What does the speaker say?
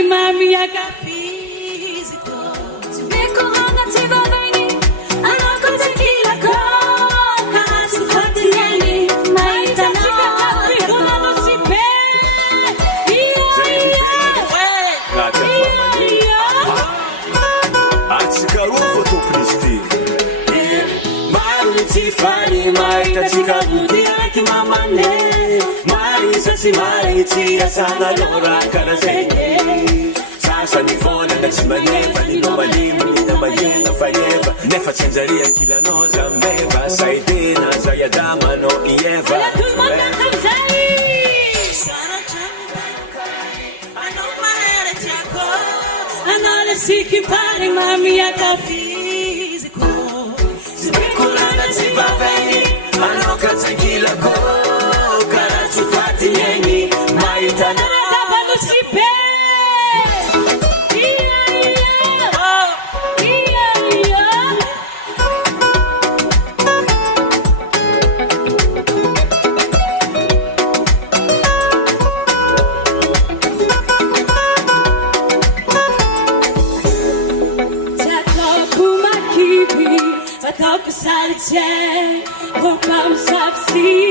sikipari mami yakafiziko simekorona tibabeni anakotekila ko kasifatieni maitana sipe Tifani mai katika budia kimamane mai sasi mai tia sana lora kana zenye sasa ni fona na chimaneva ni ngomalimu na majenga fayeva nefa chenjaria kila noza meva saidina za ya dama no ieva anale sikipari mami yakafiziko Sibaveni, anokatekila ko karatufati yeni maitana bado sipe Atau kesal je,